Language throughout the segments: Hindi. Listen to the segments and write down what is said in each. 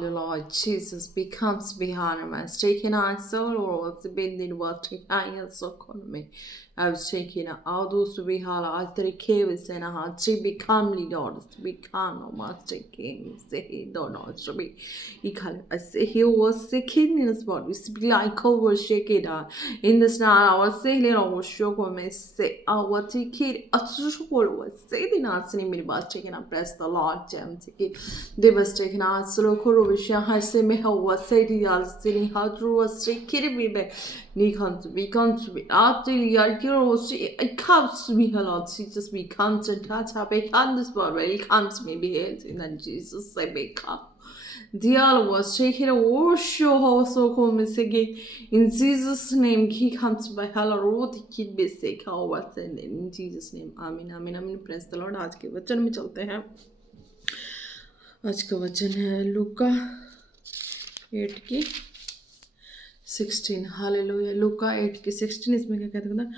Lord Jesus becomes behind us, taking our soul or the bending was taking our soul me. I was taking all those to be hollow, I three caves and a heart to become Lord, to become no master king, say, don't know to be. I say he was sick in his body, speak like over shaking in the snow. I was saying, I was sure me say, I was taking a social was saying, not seeing me was taking a press the Lord, Jam ticket. They was taking our solo corrosion. I say, me how was saying, I was saying, how true was straight kitty baby. Ni comes to be, comes to be. After the archero, it comes to me a lot. She just becomes and touch up a hand this bar. It comes me beheld in and Jesus say, make up. Dial was shaking a war show also home again. In Jesus' name, he comes by Hala road, the kid be sick. How what's in Jesus' name? Amen, amen, amen. Praise the Lord. आज के वचन में चलते हैं. आज का वचन है लूका 8 की 16. हालेलुया. लूका 8 की 16. इसमें क्या कहते हैं?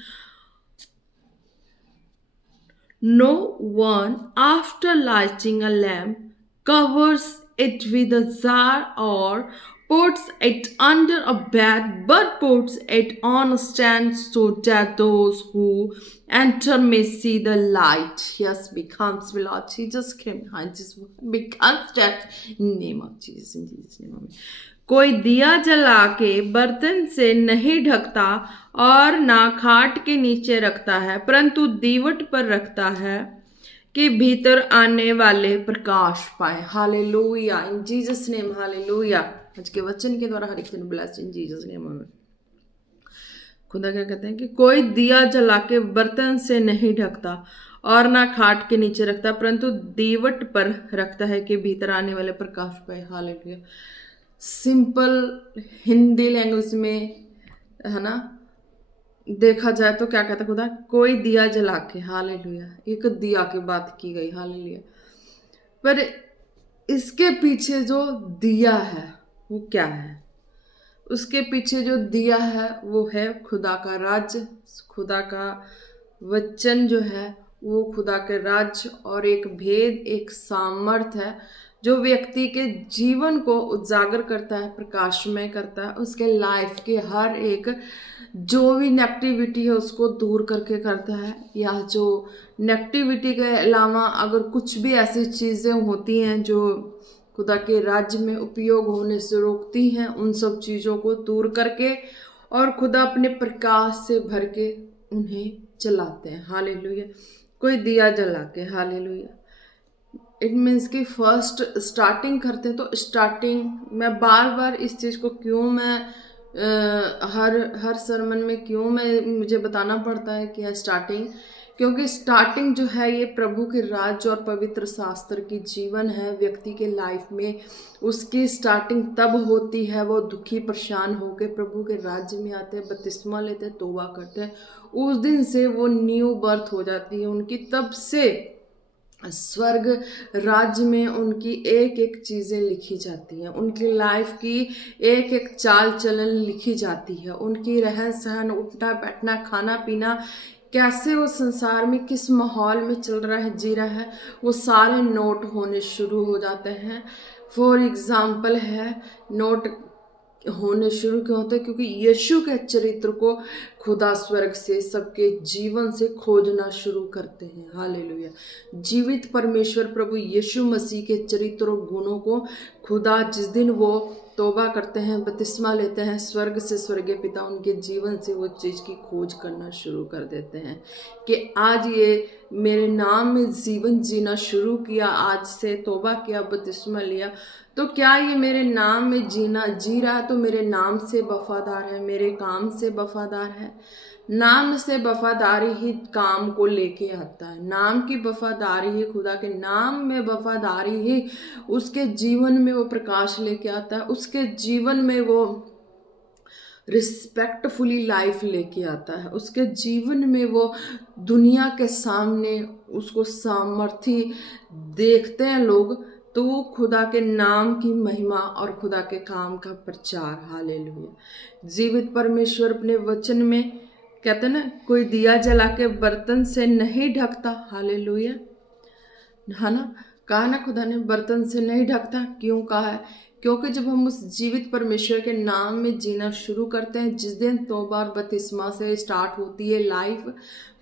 No one after lighting a lamp covers it with a jar or puts it under a bed, but puts it on a stand so that those who enter may see the light. Yes, becomes the Lord Jesus came behind Jesus becomes that in the name of Jesus. In Jesus' name, amen. कोई दिया जला के बर्तन से नहीं ढकता और ना खाट के नीचे रखता है, परंतु दीवट पर रखता है कि भीतर आने वाले प्रकाश पाए. हालेलुया. इन जीसस नेम. हालेलुया. आज के वचन के द्वारा हर एक दिन ब्लेस इन जीसस नेम. खुदा क्या कहते हैं कि कोई दिया जला के बर्तन से नहीं ढकता और ना खाट के नीचे रखता, परंतु दीवट पर रखता है कि भीतर आने वाले प्रकाश पाए. हालेलुया. सिंपल हिंदी लैंग्वेज में है ना, देखा जाए तो क्या कहता खुदा, कोई दिया जला के. हालेलुया. एक दिया की बात की गई. हालेलुया. पर इसके पीछे जो दिया है वो क्या है? उसके पीछे जो दिया है वो है खुदा का राज्य. खुदा का वचन जो है वो खुदा के राज्य और एक भेद, एक सामर्थ्य है जो व्यक्ति के जीवन को उजागर करता है, प्रकाशमय करता है, उसके लाइफ के हर एक जो भी नेगेटिविटी है उसको दूर करके करता है. या जो नेगेटिविटी के अलावा अगर कुछ भी ऐसी चीज़ें होती हैं जो खुदा के राज्य में उपयोग होने से रोकती हैं, उन सब चीज़ों को दूर करके और खुदा अपने प्रकाश से भर के उन्हें चलाते हैं. हालेलुया. कोई दिया जला के. हालेलुया. इट मीन्स कि फर्स्ट स्टार्टिंग करते हैं. तो स्टार्टिंग मैं बार बार इस चीज़ को क्यों मैं हर सरमन में क्यों मुझे बताना पड़ता है कि स्टार्टिंग, क्योंकि स्टार्टिंग जो है ये प्रभु के राज्य और पवित्र शास्त्र की जीवन है. व्यक्ति के लाइफ में उसकी स्टार्टिंग तब होती है वो दुखी परेशान होकर प्रभु के राज्य में आते हैं, बपतिस्मा लेते हैं, तौबा करते हैं. उस दिन से वो न्यू बर्थ हो जाती है उनकी. तब से स्वर्ग राज्य में उनकी एक एक चीज़ें लिखी जाती हैं, उनकी लाइफ की एक एक चाल चलन लिखी जाती है, उनकी रहन सहन, उठना बैठना, खाना पीना, कैसे वो संसार में किस माहौल में चल रहा है, जी रहा है, वो सारे नोट होने शुरू हो जाते हैं. फॉर एग्ज़ाम्पल है, नोट होने शुरू क्यों होते हैं? क्योंकि यीशु के चरित्र को खुदा स्वर्ग से सबके जीवन से खोजना शुरू करते हैं. हालेलुया. जीवित परमेश्वर प्रभु यीशु मसीह के चरित्र और गुणों को खुदा जिस दिन वो तौबा करते हैं, बपतिस्मा लेते हैं, स्वर्ग से स्वर्गीय पिता उनके जीवन से वो चीज़ की खोज करना शुरू कर देते हैं कि आज ये मेरे नाम में जीवन जीना शुरू किया, आज से तौबा किया, बपतिस्मा लिया, तो क्या ये मेरे नाम में जी रहा है तो मेरे नाम से वफादार है, मेरे काम से वफादार है. नाम से वफादारी ही काम को लेके आता है. नाम की वफादारी ही, खुदा के नाम में वफादारी ही उसके जीवन में वो प्रकाश लेके आता है, उसके जीवन में वो रिस्पेक्टफुली लाइफ लेके आता है, उसके जीवन में वो दुनिया के सामने उसको सामर्थी देखते हैं लोग, तो वो खुदा के नाम की महिमा और खुदा के काम का प्रचार. हालेलुया. जीवित परमेश्वर अपने वचन में कहते हैं ना, कोई दिया जला के बर्तन से नहीं ढकता. हालेलुया. है ना. कहा ना खुदा ने बर्तन से नहीं ढकता। क्यों कहा है? क्योंकि जब हम उस जीवित परमेश्वर के नाम में जीना शुरू करते हैं, जिस दिन तौबा और बपतिस्मा से स्टार्ट होती है लाइफ,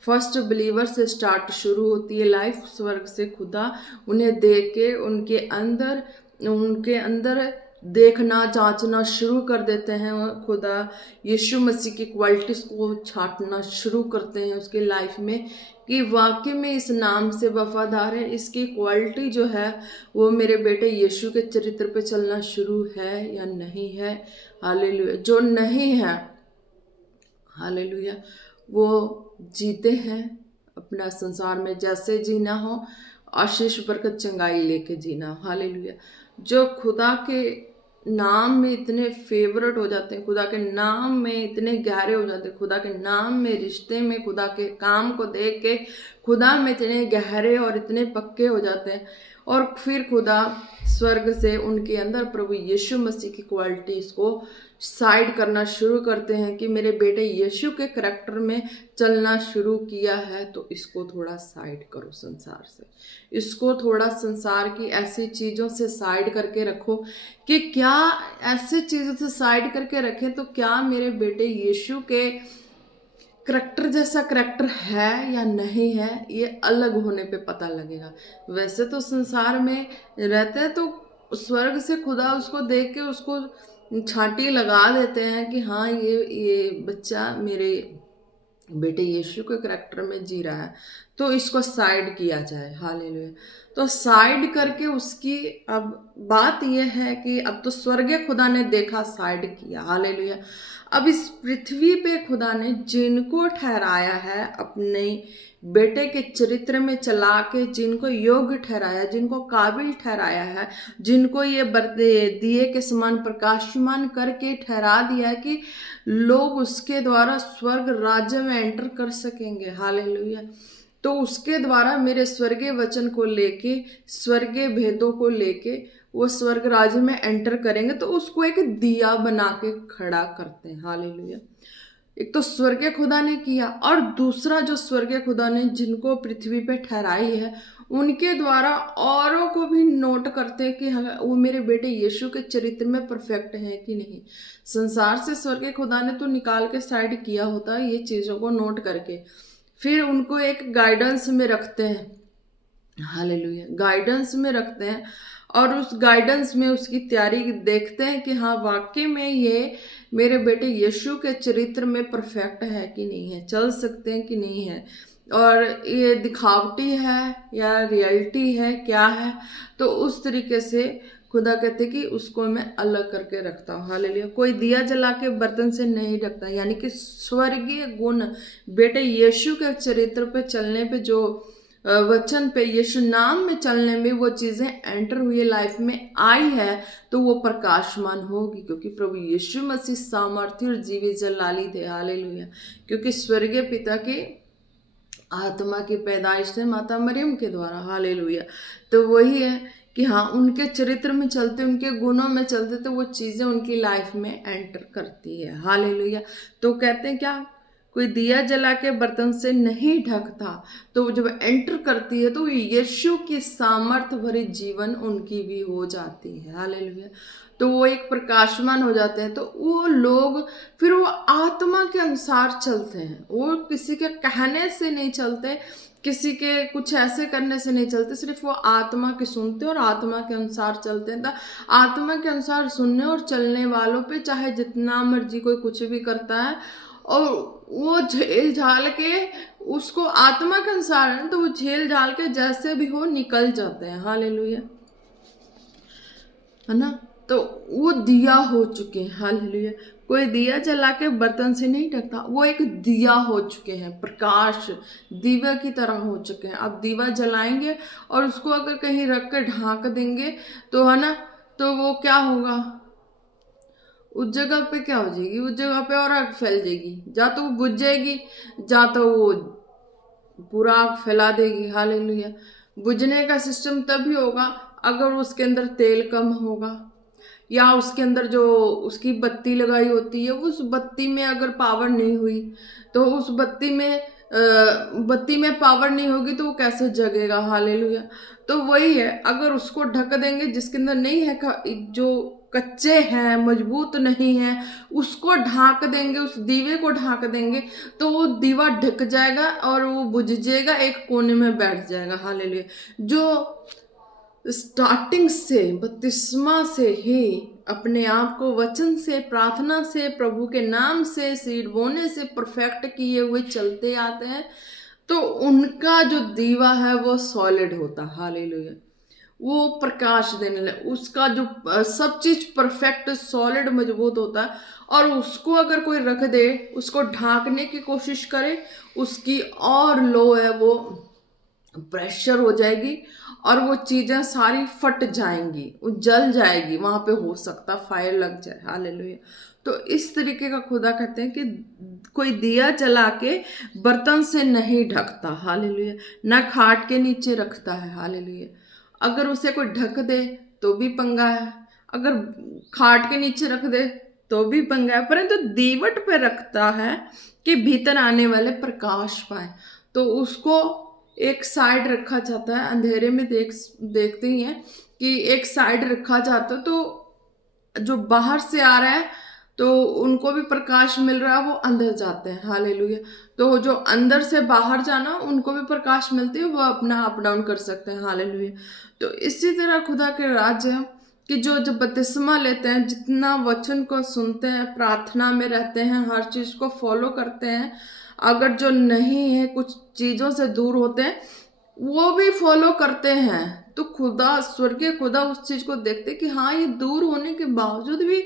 फर्स्ट बिलीवर से स्टार्ट शुरू होती है लाइफ, स्वर्ग से खुदा उन्हें देख के उनके अंदर देखना जांचना शुरू कर देते हैं। खुदा यीशु मसीह की क्वालिटीज़ को छांटना शुरू करते हैं उसके लाइफ में कि वाकई में इस नाम से वफादार है, इसकी क्वालिटी जो है वो मेरे बेटे यीशु के चरित्र पे चलना शुरू है या नहीं है। हालेलुया। जो नहीं है, हालेलुया, वो जीते हैं अपना संसार में जैसे जीना हो, आशीष बरकत चंगाई लेके जीना। हालेलुया। जो खुदा के नाम में इतने फेवरेट हो जाते हैं, खुदा के नाम में इतने गहरे हो जाते हैं, खुदा के नाम में रिश्ते में खुदा के काम को देख के खुदा में इतने गहरे और इतने पक्के हो जाते हैं, और फिर खुदा स्वर्ग से उनके अंदर प्रभु यीशु मसीह की क्वालिटीज़ को साइड करना शुरू करते हैं कि मेरे बेटे यीशु के करैक्टर में चलना शुरू किया है तो इसको थोड़ा साइड करो संसार से, इसको थोड़ा संसार की ऐसी चीज़ों से साइड करके रखो कि क्या ऐसे चीज़ों से साइड करके रखें तो क्या मेरे बेटे यीशु के करैक्टर जैसा करैक्टर है या नहीं है, ये अलग होने पे पता लगेगा। वैसे तो संसार में रहते हैं तो स्वर्ग से खुदा उसको देख के उसको छांटी लगा देते हैं कि हाँ ये बच्चा मेरे बेटे यीशु के करैक्टर में जी रहा है तो इसको साइड किया जाए। हालेलुया। तो साइड करके उसकी अब बात यह है कि अब तो स्वर्गीय खुदा ने देखा, साइड किया। हालेलुया। अब इस पृथ्वी पे खुदा ने जिनको ठहराया है अपने बेटे के चरित्र में चला के, जिनको योग्य ठहराया, जिनको काबिल ठहराया है, जिनको ये दिए के समान प्रकाशमान करके ठहरा दिया है कि लोग उसके द्वारा स्वर्ग राज्य में एंटर कर सकेंगे। हालेलुया। तो उसके द्वारा मेरे स्वर्गीय वचन को लेके, स्वर्गीय भेदों को लेके वो स्वर्ग राज्य में एंटर करेंगे तो उसको एक दिया बना के खड़ा करते हैं। हालेलुया। एक तो स्वर्गीय खुदा ने किया, और दूसरा जो स्वर्गीय खुदा ने जिनको पृथ्वी पे ठहराई है उनके द्वारा औरों को भी नोट करते हैं कि वो मेरे बेटे यीशु के चरित्र में परफेक्ट है कि नहीं। संसार से स्वर्गीय खुदा ने तो निकाल के साइड किया होता है ये चीज़ों को नोट करके, फिर उनको एक गाइडेंस में रखते हैं। हालेलुया। गाइडेंस में रखते हैं और उस गाइडेंस में उसकी तैयारी देखते हैं कि हाँ वाकई में ये मेरे बेटे यीशु के चरित्र में परफेक्ट है कि नहीं है, चल सकते हैं कि नहीं है, और ये दिखावटी है या रियलिटी है, क्या है। तो उस तरीके से खुदा कहते कि उसको मैं अलग करके रखता हूँ। हालेलुया। कोई दिया जला के बर्तन से नहीं ढकता, यानी कि स्वर्गीय गुण बेटे यीशु के चरित्र पे चलने पे, जो वचन पे, यीशु नाम में चलने में वो चीज़ें एंटर हुई लाइफ में आई है तो वो प्रकाशमान होगी, क्योंकि प्रभु यीशु मसीह सामर्थ्य और जीवित जलाली थे। हालेलुया। क्योंकि स्वर्गीय पिता के आत्मा की पैदाइश है माता मरियम के द्वारा। हालेलुया। तो वही है कि हाँ उनके चरित्र में चलते, उनके गुणों में चलते तो वो चीज़ें उनकी लाइफ में एंटर करती है। हालेलुया। तो कहते हैं क्या, कोई दिया जला के बर्तन से नहीं ढकता, तो जब एंटर करती है तो यीशु की सामर्थ्य भरी जीवन उनकी भी हो जाती है। हालेलुया। तो वो एक प्रकाशमान हो जाते हैं, तो वो लोग फिर वो आत्मा के अनुसार चलते हैं, वो किसी के कहने से नहीं चलते, किसी के कुछ ऐसे करने से नहीं चलते, सिर्फ वो आत्मा के सुनते और आत्मा के अनुसार चलते हैं। तो आत्मा के अनुसार सुनने और चलने वालों पे चाहे जितना मर्जी कोई कुछ भी करता है, और वो झेल झाल के, उसको आत्मा के अनुसार है तो वो झेल झाल के जैसे भी हो निकल जाते हैं। हालेलुया। है ना। तो वो दिया हो चुके हैं। हालेलुया। कोई दिया जला के बर्तन से नहीं ढकता, वो एक दिया हो चुके हैं, प्रकाश दीवा की तरह हो चुके हैं। अब दीवा जलाएंगे और उसको अगर कहीं रख कर ढांक देंगे तो है ना, तो वो क्या होगा, उस जगह पे क्या हो जाएगी, उस जगह पे और आग फैल जाएगी, जा तो वो बुझ जाएगी, जा तो वो पूरा आग फैला देगी। हालेलुया। बुझने का सिस्टम तभी होगा अगर उसके अंदर तेल कम होगा, या उसके अंदर जो उसकी बत्ती लगाई होती है उस बत्ती में अगर पावर नहीं हुई, तो उस बत्ती में बत्ती में पावर नहीं होगी तो वो कैसे जगेगा। हालेलुया। तो वही है, अगर उसको ढक देंगे जिसके अंदर नहीं है, जो कच्चे हैं, मजबूत नहीं है, उसको ढाक देंगे, उस दीवे को ढाक देंगे, तो वो दीवा ढक जाएगा और वो बुझ जाएगा, एक कोने में बैठ जाएगा। हालेलुया। जो स्टार्टिंग से, बपतिस्मा से ही अपने आप को वचन से, प्रार्थना से, प्रभु के नाम से, सीड बोने से परफेक्ट किए हुए चलते आते हैं, तो उनका जो दीवा है वो सॉलिड होता है। हालेलुया। वो प्रकाश देने लगे, उसका जो सब चीज परफेक्ट, सॉलिड, मजबूत होता है। और उसको अगर कोई रख दे, उसको ढांकने की कोशिश करे, उसकी और लो है वो प्रेशर हो जाएगी और वो चीजें सारी फट जाएंगी, वो जल जाएगी, वहां पे हो सकता फायर लग जाए। हालेलुया। तो इस तरीके का खुदा कहते हैं कि कोई दिया जला के बर्तन से नहीं ढकता। हालेलुया। ना खाट के नीचे रखता है। हालेलुया। अगर उसे कोई ढक दे तो भी पंगा है, अगर खाट के नीचे रख दे तो भी पंगा है, परंतु दीवट पे रखता है कि भीतर आने वाले प्रकाश पाए। तो उसको एक साइड रखा जाता है, अंधेरे में देखते ही हैं कि एक साइड रखा जाता है, तो जो बाहर से आ रहा है तो उनको भी प्रकाश मिल रहा है, वो अंदर जाते हैं। हालेलुया। तो जो अंदर से बाहर जाना, उनको भी प्रकाश मिलती है, वो अपना अप डाउन कर सकते हैं। हालेलुया। तो इसी तरह खुदा के राज्य है कि जो जब बपतिस्मा लेते हैं, जितना वचन को सुनते हैं, प्रार्थना में रहते हैं, हर चीज को फॉलो करते हैं, अगर जो नहीं है, कुछ चीजों से दूर होते हैं, वो भी फॉलो करते हैं, तो खुदा, स्वर्गीय खुदा उस चीज को देखते कि हाँ, ये दूर होने के बावजूद भी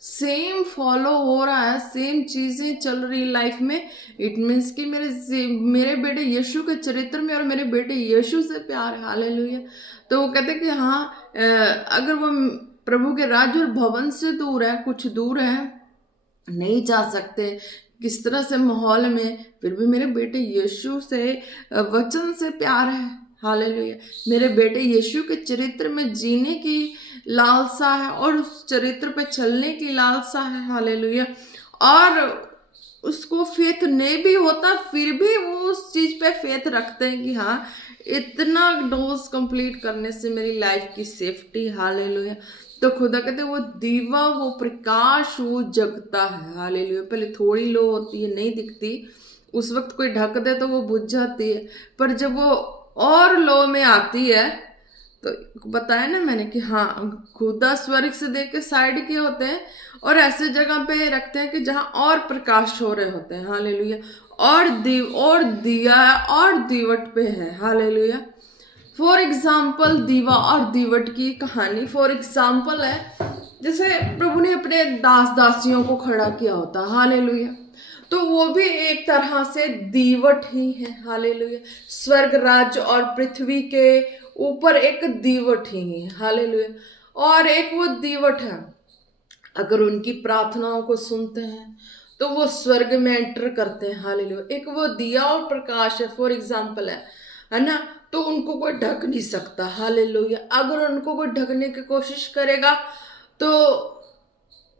सेम फॉलो हो रहा है, सेम चीजें चल रही लाइफ में। इट मीन्स कि मेरे बेटे यीशु के चरित्र में और मेरे बेटे यीशु से प्यार है। हालेलुया। तो वो कहते कि हाँ, अगर वो प्रभु के राज्य और भवन से दूर है, कुछ दूर है, नहीं जा सकते किस तरह से माहौल में, फिर भी मेरे बेटे यीशु से, वचन से प्यार है। हालेलुया। मेरे बेटे यीशु के चरित्र में जीने की लालसा है और उस चरित्र पे चलने की लालसा है। हालेलुया। और उसको फेथ नहीं भी होता, फिर भी वो उस चीज पे फेथ रखते हैं कि हाँ, इतना डोज कंप्लीट करने से मेरी लाइफ की सेफ्टी। हालेलुया। तो खुदा कहते वो दीवा, वो प्रकाश, वो जगता है। हालेलुया। पहले थोड़ी लो होती है, नहीं दिखती, उस वक्त कोई ढक दे तो वो बुझ जाती है, पर जब वो और लो में आती है, तो बताया ना मैंने कि हाँ, खुदा स्वर्ग से देख के साइड किए होते हैं और ऐसे जगह पे रखते हैं कि जहाँ और प्रकाश हो रहे होते हैं। हालेलुया। और दिया और दीवट पे है। हालेलुया। फॉर एग्जाम्पल, दीवा और दीवट की कहानी फॉर एग्जाम्पल है, जैसे प्रभु ने अपने दास दासियों को खड़ा किया होता। हालेलुया। तो वो भी एक तरह से दीवट ही है। हालेलुया। स्वर्ग राज्य और पृथ्वी के ऊपर एक दीवट ही है। हालेलुया। और एक वो दीवट है, अगर उनकी प्रार्थनाओं को सुनते हैं तो वो स्वर्ग में एंटर करते हैं। हालेलुया। एक वो दिया और प्रकाश है, फॉर एग्जाम्पल है ना, तो उनको कोई ढक नहीं सकता। हालेलुया। अगर उनको कोई ढकने की कोशिश करेगा तो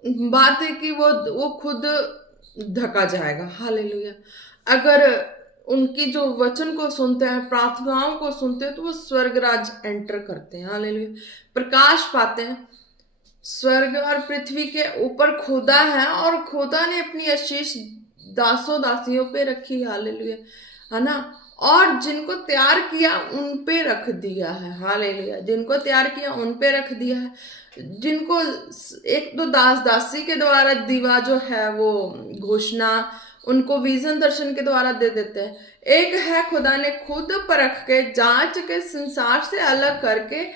बात है कि वो खुद ढका जाएगा। हालेलुया। अगर उनकी जो वचन को सुनते हैं, प्रार्थनाओं को सुनते हैं, तो वो स्वर्ग राज एंटर करते हैं। हालेलुया। प्रकाश पाते हैं। स्वर्ग और पृथ्वी के ऊपर खुदा है और खुदा ने अपनी आशीष दासों दासियों पे रखी। हालेलुया। है ना। और जिनको तैयार किया उन पे रख दिया है। हालेलुया। जिनको तैयार किया उन पे रख दिया है। जिनको एक तो दास दासी के द्वारा दीवा जो है वो घोषणा उनको विजन दर्शन के द्वारा दे देते हैं। एक है खुदा ने खुद परख के, जांच के, संसार से अलग करके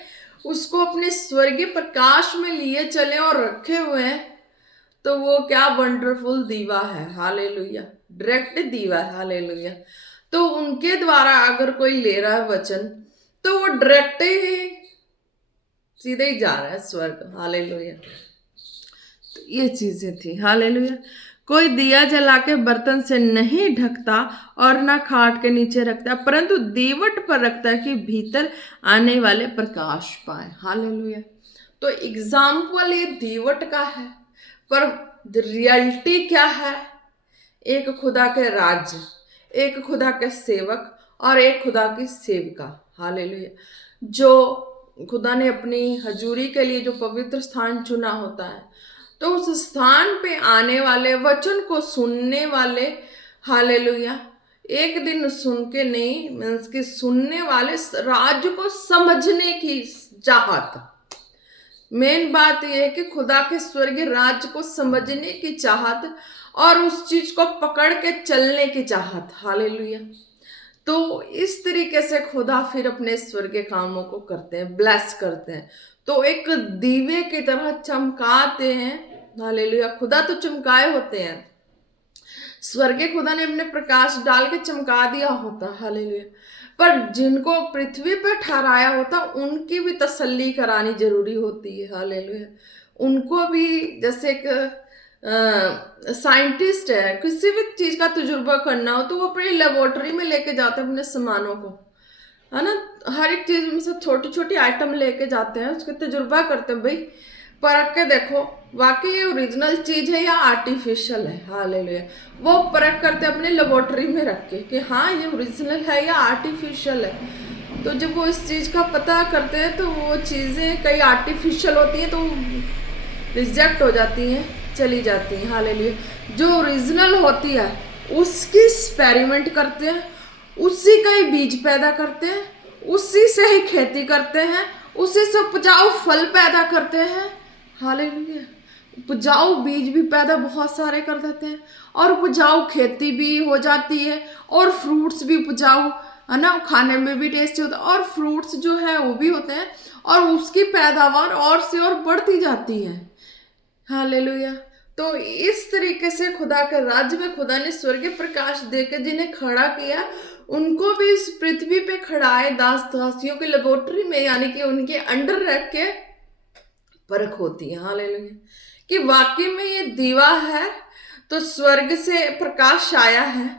उसको अपने स्वर्गीय प्रकाश में लिए चले और रखे हुए हैं। तो वो क्या वंडरफुल दीवा है। हालेलुया। डायरेक्ट दीवा है। हालेलुया। तो उनके द्वारा अगर कोई ले रहा है वचन, तो वो डायरेक्ट ही सीधे ही जा रहा है स्वर्ग। हालेलुया। तो ये चीजें थी। हालेलुया। कोई दिया जला के बर्तन से नहीं ढकता और ना खाट के नीचे रखता, परंतु दीवट पर रखता है कि भीतर आने वाले प्रकाश पाए। हालेलुया। तो एग्जाम्पल ये दीवट का है, पर रियलिटी क्या है? एक खुदा के राज्य, एक खुदा के सेवक और एक खुदा की सेविका। हालेलुया। जो खुदा ने अपनी हजूरी के लिए जो पवित्र स्थान चुना होता है, तो उस स्थान पे आने वाले, वचन को सुनने वाले, हालेलुया, एक दिन सुन के नहीं, मीन्स कि सुनने वाले, राज्य को समझने की चाहत। मेन बात यह है कि खुदा के स्वर्गीय राज्य को समझने की चाहत और उस चीज को पकड़ के चलने की चाहत। हालेलुया। तो इस तरीके से खुदा फिर अपने स्वर्गीय कामों को करते हैं, ब्लेस करते हैं। तो एक दीवे की तरह चमकाते हैं। हालेलुया। खुदा तो चमकाए होते हैं, स्वर्गीय खुदा ने अपने प्रकाश डाल के चमका दिया होता। हालेलुया। पर जिनको पृथ्वी पर ठहराया होता, उनकी भी तसल्ली करानी जरूरी होती है। हालेलुया। उनको भी, जैसे एक साइंटिस्ट है, किसी भी चीज का तजुर्बा करना हो तो वो अपनी लेबोरेटरी में लेके जाते हैं अपने सामानों को, है ना। हर एक चीज में से छोटी छोटी आइटम लेके जाते हैं, उसके तजुर्बा करते हैं, भाई परख के देखो वाकई ये ओरिजिनल चीज है या आर्टिफिशियल है। हालेलुया। वो परख करते अपने लेबोरेटरी में रख के कि हाँ ये ओरिजिनल है या आर्टिफिशियल है। तो जब वो इस चीज का पता करते हैं तो वो चीजें कई आर्टिफिशियल होती हैं तो रिजेक्ट हो जाती हैं, चली जाती हैं। हालेलुया। जो ओरिजिनल होती है उसकी एक्सपेरिमेंट करते हैं, उसी का ही बीज पैदा करते हैं, उसी से ही खेती करते हैं, उसी से उपजाऊ फल पैदा करते हैं। हालेलुया। उपजाऊ बीज भी पैदा बहुत सारे कर देते हैं और उपजाऊ खेती भी हो जाती है और फ्रूट्स भी उपजाऊ, है ना, खाने में भी टेस्टी होता है और फ्रूट्स जो है वो भी होते हैं और उसकी पैदावार और से और बढ़ती जाती है। हालेलुया। तो इस तरीके से खुदा के राज्य में खुदा ने स्वर्गीय प्रकाश देकर जिन्हें खड़ा किया, उनको भी इस पृथ्वी पे खड़ाए दास दासियों के लेबोरेटरी में, यानी कि उनके अंडर रख के परख होती है। हालेलुया। कि वाकई में ये दीवा है तो स्वर्ग से प्रकाश आया है,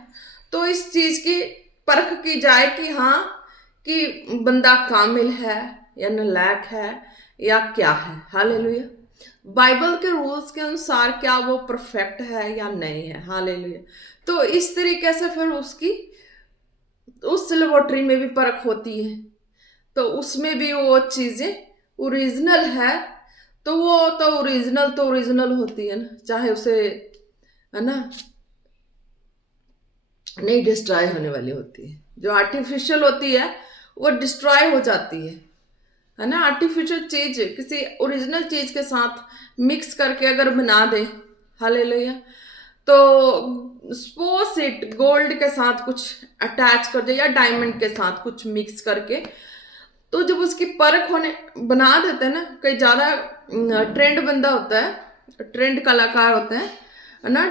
तो इस चीज की परख की जाए कि हाँ कि बंदा कामिल है या नालायक है या क्या है। हालेलुया। बाइबल के रूल्स के अनुसार क्या वो परफेक्ट है या नहीं है। हालेलुया। तो इस तरीके से फिर उसकी उस लेबोरेटरी में भी परख होती है, तो उसमें भी वो चीजें ओरिजिनल है तो वो तो ओरिजिनल होती है ना, चाहे उसे, है ना, नहीं डिस्ट्रॉय होने वाली होती है। जो आर्टिफिशियल होती है वो डिस्ट्रॉय हो जाती है ना। आर्टिफिशियल चीज किसी ओरिजिनल चीज के साथ मिक्स करके अगर बना दे, हालेलुया, तो सपोज इट गोल्ड के साथ कुछ अटैच कर दे या डायमंड के साथ कुछ मिक्स करके, तो जब उसकी परख होने बना देते हैं ना, कई ज्यादा ट्रेंड बंदा होता है, ट्रेंड कलाकार होते हैं, है ना,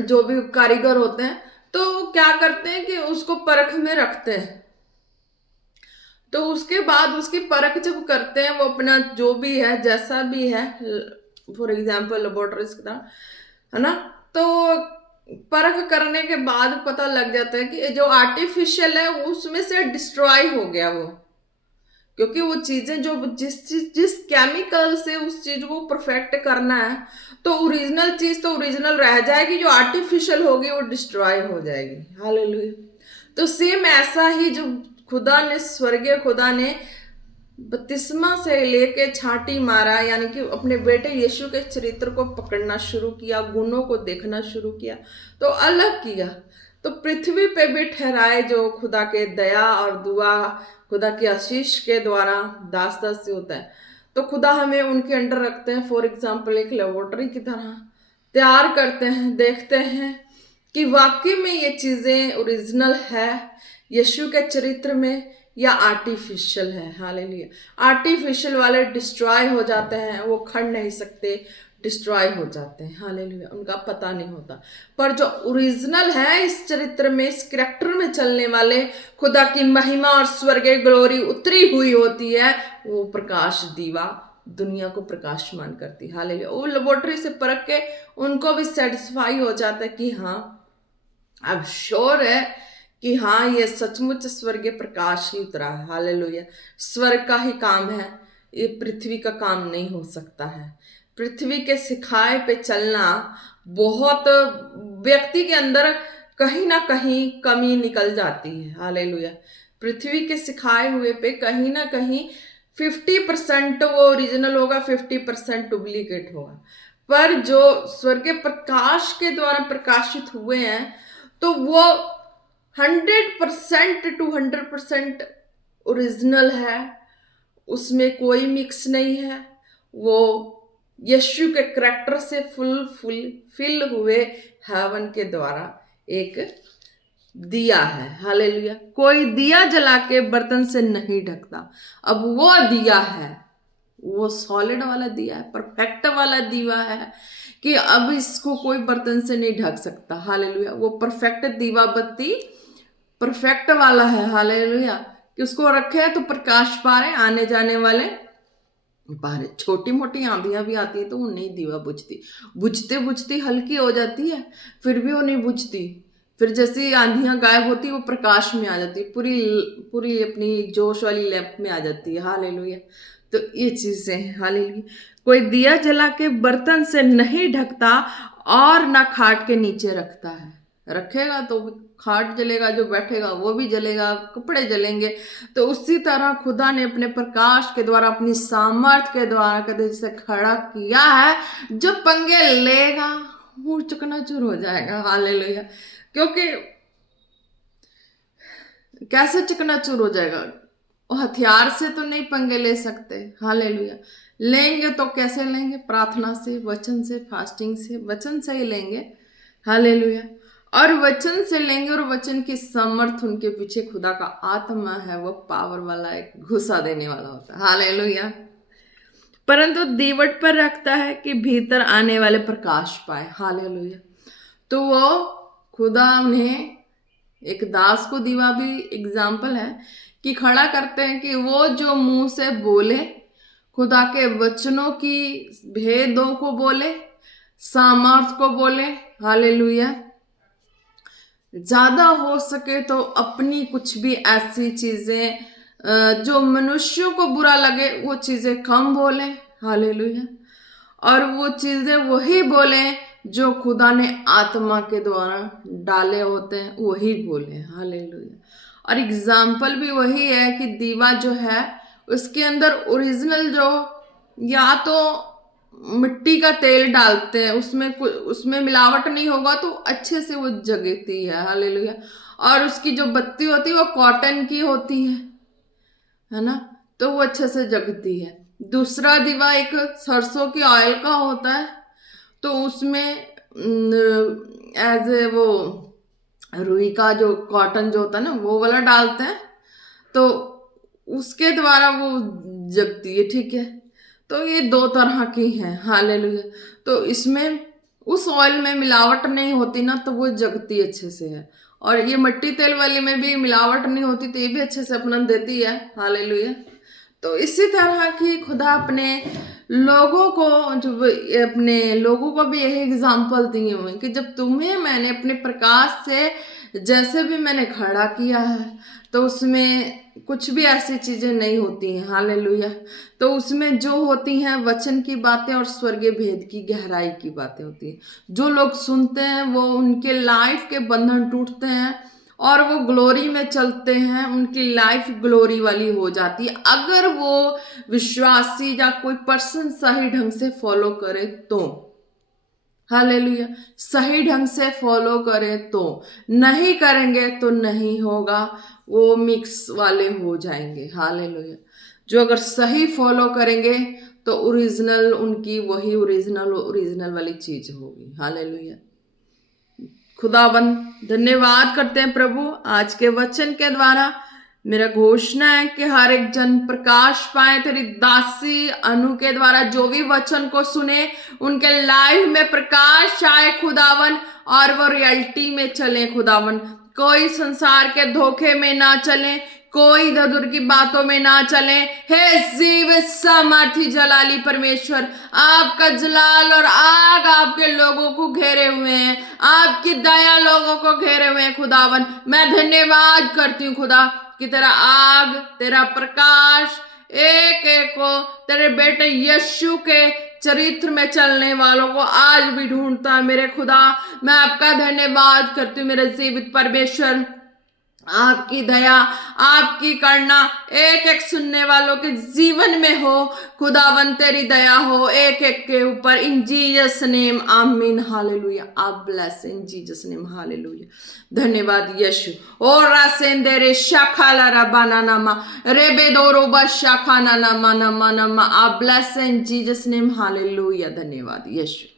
जो भी कारीगर होते हैं, तो क्या करते हैं कि उसको परख में रखते हैं। तो उसके बाद उसकी परख जब करते हैं, वो अपना जो भी है जैसा भी है, फॉर एग्जाम्पल लेबोरेटरीज की तरह, है ना, तो परख करने के बाद पता लग जाता है कि जो आर्टिफिशियल है उसमें से डिस्ट्रॉय हो गया वो, क्योंकि वो चीजें जो जिस केमिकल से उस चीज को परफेक्ट करना है, तो ओरिजिनल चीज तो ओरिजिनल रह जाएगी, जो आर्टिफिशियल होगी वो डिस्ट्रॉय हो जाएगी। हालेलुया। तो सेम ऐसा ही जो खुदा ने, स्वर्गीय खुदा ने बपतिस्मा से लेके छांटी मारा, यानी कि अपने बेटे यीशु के चरित्र को पकड़ना शुरू किया, गुणों को देखना शुरू किया, तो अलग किया, तो पृथ्वी पे भी ठहराए जो खुदा के दया और दुआ, खुदा की आशीष के द्वारा दास दासी होता है। तो खुदा हमें उनके अंडर रखते हैं, फॉर एग्जाम्पल एक लेबोरेटरी की तरह तैयार करते हैं, देखते हैं कि वाकई में ये चीज़ें ओरिजिनल है यीशु के चरित्र में या आर्टिफिशियल है। हालेलुया। आर्टिफिशियल वाले डिस्ट्रॉय हो जाते हैं, वो खड़ नहीं सकते, डिस्ट्रॉय हो जाते हैं। हालेलुया। उनका पता नहीं होता। पर जो ओरिजिनल है इस चरित्र में, इस कैरेक्टर में चलने वाले, खुदा की महिमा और स्वर्गीय ग्लोरी उतरी हुई होती है, वो प्रकाश दीवा दुनिया को प्रकाशमान करती। हालेलुया। वो लेबोरेटरी से परख के उनको भी सेटिस्फाई हो जाता है कि हाँ अब श्योर है कि हाँ ये सचमुच स्वर्गीय प्रकाश ही उतरा है। हालेलुया। स्वर्ग का ही काम है, ये पृथ्वी का काम नहीं हो सकता है। पृथ्वी के सिखाए पे चलना बहुत व्यक्ति के अंदर कहीं ना कहीं कमी निकल जाती है। हालेलुया। पृथ्वी के सिखाए हुए पे कहीं ना कहीं 50% वो ओरिजिनल होगा, 50% डुप्लीकेट होगा। पर जो स्वर्गीय प्रकाश के द्वारा प्रकाशित हुए हैं तो वो 100% ओरिजिनल है, उसमें कोई मिक्स नहीं है। वो यीशु के करैक्टर से फिल हुए हेवन के द्वारा एक दिया है। हालेलुया। कोई दिया जला के बर्तन से नहीं ढकता। अब वो दिया है, वो सॉलिड वाला दिया है, परफेक्ट वाला दीवा है कि अब इसको कोई बर्तन से नहीं ढक सकता। हालेलुया। वो परफेक्ट दीवा बत्ती परफेक्ट वाला है। हालेलुया। कि उसको रखे तो प्रकाश पा रहे आने जाने वाले बाहर। छोटी मोटी आंधियां भी आती है तो वो नहीं दीवा बुझती, बुझते बुझती हल्की हो जाती है, फिर भी वो नहीं बुझती। फिर जैसे आंधियां गायब होती है वो प्रकाश में आ जाती है, पूरी पूरी अपनी जोश वाली लैंप में आ जाती है। हालेलुया। तो ये चीजें हैं। हालेलुया। कोई दिया जला के बर्तन से नहीं ढकता और ना खाट के नीचे रखता है। रखेगा तो खाट जलेगा, जो बैठेगा वो भी जलेगा, कपड़े जलेंगे। तो उसी तरह खुदा ने अपने प्रकाश के द्वारा, अपनी सामर्थ के द्वारा कदे जिसे खड़ा किया है, जब पंगे लेगा वो चकनाचूर हो जाएगा। हालेलुया। क्योंकि कैसे चकनाचूर हो जाएगा? वो हथियार से तो नहीं पंगे ले सकते। हालेलुया। लेंगे तो कैसे लेंगे? प्रार्थना से, वचन से, फास्टिंग से, वचन से ही लेंगे। हालेलुया। और वचन से लेंगे, और वचन की समर्थ उनके पीछे खुदा का आत्मा है, वो पावर वाला एक घुसा देने वाला होता है। हालेलुया। परंतु दीवट पर रखता है कि भीतर आने वाले प्रकाश पाए। हालेलुया। तो वो खुदा उन्हें, एक दास को दीवा भी एग्जाम्पल है कि खड़ा करते हैं कि वो जो मुंह से बोले, खुदा के वचनों की भेदों को बोले, सामर्थ को बोले। हालेलुया। ज्यादा हो सके तो अपनी कुछ भी ऐसी चीजें जो मनुष्यों को बुरा लगे वो चीजें कम बोले। हालेलुया। और वो चीजें वही बोले जो खुदा ने आत्मा के द्वारा डाले होते हैं, वही बोले। हालेलुया। और एग्जाम्पल भी वही है कि दीवा जो है उसके अंदर ओरिजिनल जो, या तो मिट्टी का तेल डालते हैं, उसमें मिलावट नहीं होगा तो अच्छे से वो जगती है। हालेलुया। और उसकी जो बत्ती होती है वो कॉटन की होती है ना, तो वो अच्छे से जगती है। दूसरा दीवा एक सरसों की ऑयल का होता है, तो उसमें एज ए वो रुई का जो कॉटन जो होता है ना वो वाला डालते हैं, तो उसके द्वारा वो जगती है। ठीक है। तो ये दो तरह की है। हालेलुया। तो इसमें उस ऑयल में मिलावट नहीं होती ना, तो वो जगती अच्छे से है। और ये मिट्टी तेल वाली में भी मिलावट नहीं होती, तो ये भी अच्छे से अपना देती है। हालेलुया। तो इसी तरह की खुदा अपने लोगों को, जो अपने लोगों को भी यही एग्जाम्पल दिए हुए कि जब तुम्हें मैंने अपने प्रकाश से जैसे भी मैंने खड़ा किया है, तो उसमें कुछ भी ऐसी चीजें नहीं होती हैं। हालेलुया। तो उसमें जो होती हैं वचन की बातें और स्वर्गीय भेद की गहराई की बातें होती हैं। जो लोग सुनते हैं वो, उनके लाइफ के बंधन टूटते हैं और वो ग्लोरी में चलते हैं, उनकी लाइफ ग्लोरी वाली हो जाती है, अगर वो विश्वासी या कोई पर्सन सही ढंग से फॉलो करे तो। हालेलुया। सही ढंग से फॉलो करें तो, नहीं करेंगे तो नहीं होगा, वो मिक्स वाले हो जाएंगे। हालेलुया। जो अगर सही फॉलो करेंगे तो ओरिजिनल उनकी वही ओरिजिनल वाली चीज होगी। हालेलुया। खुदाबंद धन्यवाद करते हैं प्रभु आज के वचन के द्वारा। मेरा घोषणा है कि हर एक जन प्रकाश पाए तेरी दासी अनु के द्वारा, जो भी वचन को सुने उनके लाइफ में प्रकाश आए खुदावन, और वो रियलिटी में चले खुदावन। कोई संसार के धोखे में ना चले, कोई इधर उधर की बातों में ना चले। हे जीवित सामर्थी जलाली परमेश्वर, आपका जलाल और आग आपके लोगों को घेरे हुए हैं, आपकी दया लोगों को घेरे हुए हैं खुदावन। मैं धन्यवाद करती हूँ खुदा कि तेरा आग, तेरा प्रकाश एक एक को तेरे बेटे यीशु के चरित्र में चलने वालों को आज भी ढूंढता है। मेरे खुदा, मैं आपका धन्यवाद करती हूँ मेरे जीवित परमेश्वर। आपकी दया, आपकी करुणा एक एक सुनने वालों के जीवन में हो। खुदावन तेरी दया हो एक एक के ऊपर। इन जीसस नेम आमीन, हालेलुया। आप ब्लेस इन जीसस नेम, हालेलुया। धन्यवाद यीशु। और रासेंदेरे शाखाला रबाना नमा रेबे दोरोबा शाखाना नमा नमा नमा। आप ब्लेस इन जीसस नेम, हालेलुया। धन्यवाद यीशु।